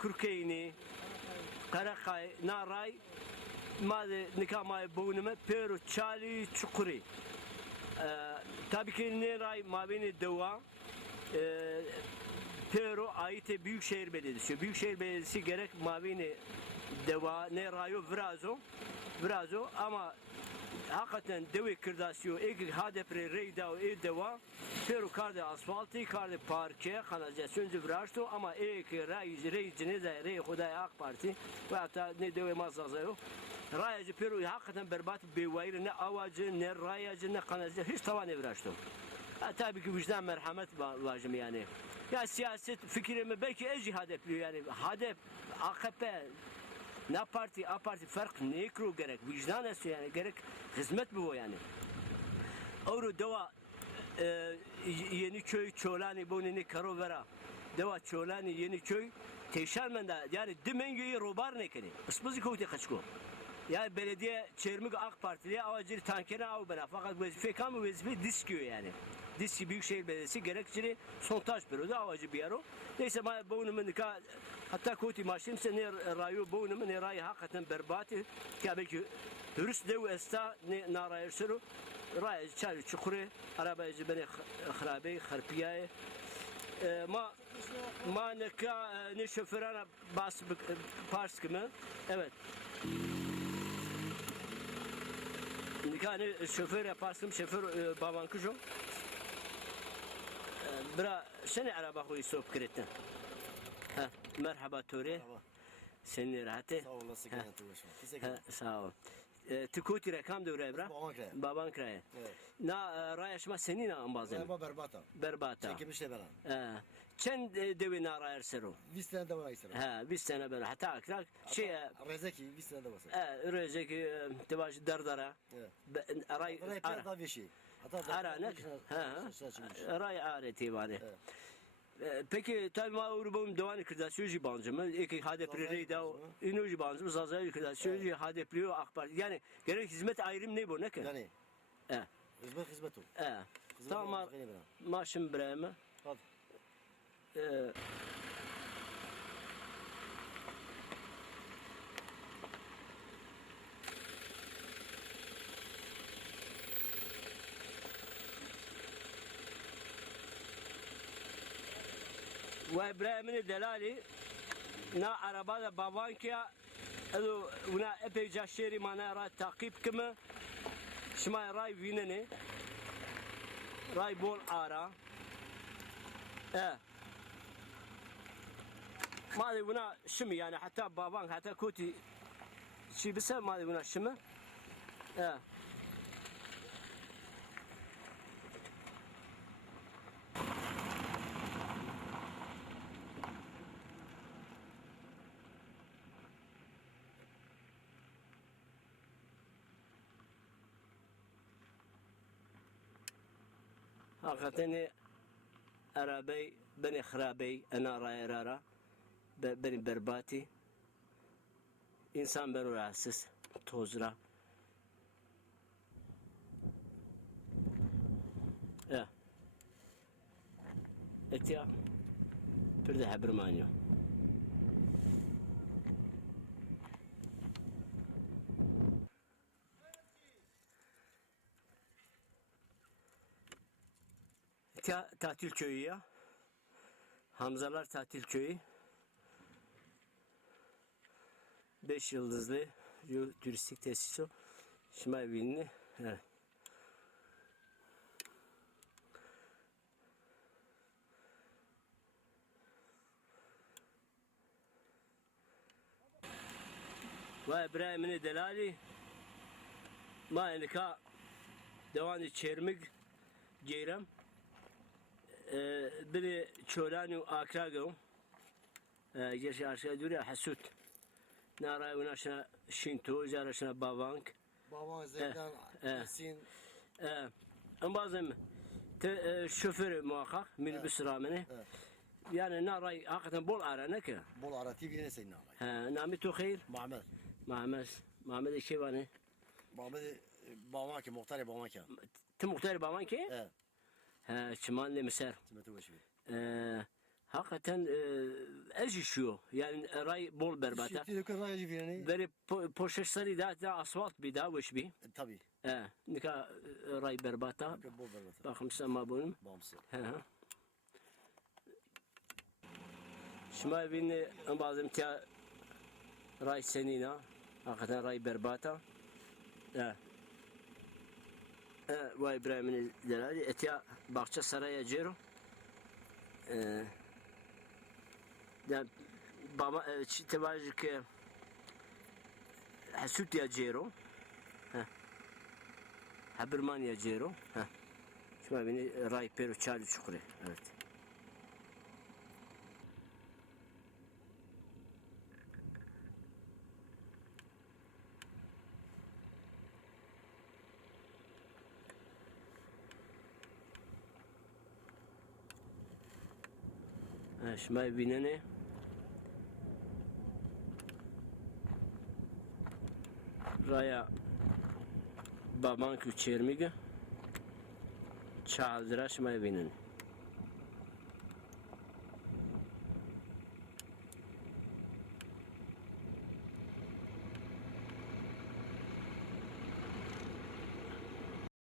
Kurkeyni, Karakay, Naray, Made Nikamay Boğunuma, Peru, Çali, Çukuri. Tabii ki Neray Mavini Deva, Peru ait Büyükşehir Belediyesi. Büyükşehir Belediyesi gerek Mavini Deva, Neray'ı Vrazo ama hakikaten devi kırdasyo ek hadepre reyda e deva Peru karde asfaltı karde parke kanalizasyonu vraşto ama ek reycine de rey Huday AK Parti ve hatta ne devi mazazayo rayacı Peru hakikaten berbat bewayr ne avacı ne rayacı ne kanalizasyon hiç tavan vraşto. Tabii ki vicdan merhamet lazım yani. Ya siyaset fikrimi belki ecihad yapıyor yani hadep AKP ne parti A parti fark ne kuru gerek vicdan esiyor yani gerek hizmet bu yani. Avru deva Yeniköy Çolani Bonini Karovera deva Çolani Yeniköy Teşermen'de yani Dimengö'yü robar ne keni ıspızı koydu kaçko. Yani belediye çermik AK Partili avacı tankene av bana fakat vazife kamu vazife diskiyor yani. Diski Büyükşehir Belediyesi gerekçeli sontaj periyodu avacı bir yer o. Neyse bu onun hatta koti maşim sen ne rayo bu onun ne rayo hakikaten berbatı ki belki hürüs dev esta ne narayır sürü rayo çarı çukuru arabayı beni kharabe kharpiye ma neka ne şoförana bas pars kimi evet nikane şoför yaparsın şoför babankıcım برا شنو عربة أخوي سوب كريتنا ها مرحبا توري سني راحتي والله سكنت ساو تكوتي رقم دوري برا بابان كراي نا رايش ما سنين ام بازم ما برباطة شكل مش بلا كم دوي نا راير سرو 20 سنة دوا يسرو ها 20 سنة بلا حتى اكراك شيء رزقي 20 سنة دوا سر رزقي تباش دردرة راي راي شيء أرانك راي عارتي bari. Peki tabii ma urubum doğan kırdasyoji bancımı iki hadepleri de inoji bancımı zazayı kırdasyoji hadepliyor AK Parti yani gerek hizmet ayrım ne bu ne ki? Yani. Hizmet o. Tamam maaşım bireme. Hadi. وإبراهيم دلالي نا عربة بابانكيا هذو ونا أبي جاشيري معنا راي تعقيب كما شما راي فينني راي بول آرا ما أدري ونا شمي يعني حتى بابانك حتى كوتي شي بس ما أدري ونا شمي hakikaten arabayı beni khrabeyi ana rayarara beni berbati insan beni rahatsız tozra اتيا برده حبرمانيو Tatil köyü ya. Hamzalar Tatil Köyü. 5 yıldızlı turistik tesis o. Şimayvinli. Evet. Ve İbrahim'in delali ma enka devanı çermik geyrem biri çolani akragım geç aşağı duruyor hasut nara unaşna şinto jarashna babank baban zeydan sin bazen şoför muhakkak minibüs ramene yani naray hakikaten bol arana ki bol ara TV ne sen naray nami to khayr Muhammed Şevani babam ki muhtar babam ki muhtar babam ki ha çiman le miser hakikaten ejişiyor. Yani ray bol berbata. Şirketi de rayı vireni. Beri poşeşleri da asfalt bir daha hoş bir. Tabii. Nika ray berbata. Bol berbata. Bakım sama bunun. Bağımsız. Şuma bini bazı imtia ray senina. Hakikaten ray berbata. Vay İbrahim'in delali. Etiya Bahçe Saraya Cero. Yani baba tevajı ki Hasut ya Cero. Haberman ya Cero. Şuma bini ray peru çali çukure. Evet. شما بیننه رایا بابان که چرمیگه چهار شما بیننه